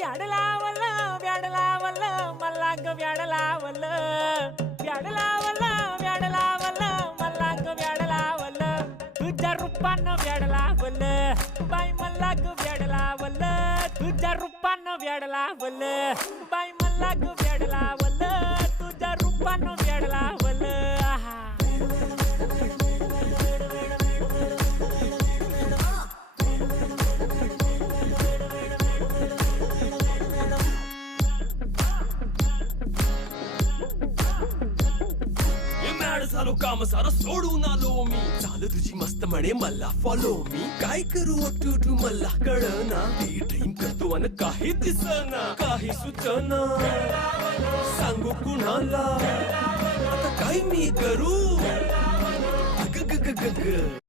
व्याड लावलं व्याड लावलं मला ग व्याड लावलं व्याड लावलं व्याड लावलं मला ग व्याड लावलं तुझ्या रूपानं व्याड लावलं बाई मला ग व्याड लावलं तुझ्या रूपानं व्याड लावलं बाई मला ग व्याड लावलं तुझ्या रूपानं व्याड लावलं आहा झालो काम सारं सोडून आलो मी चाल तुझी मस्त म्हणे मला फॉलो मी काय करू टू मला कळना ती ड्रीम करतो अन काही दिसना काही सुचना सांगू कुणाला आता काय मी करू ग ग ग ग ग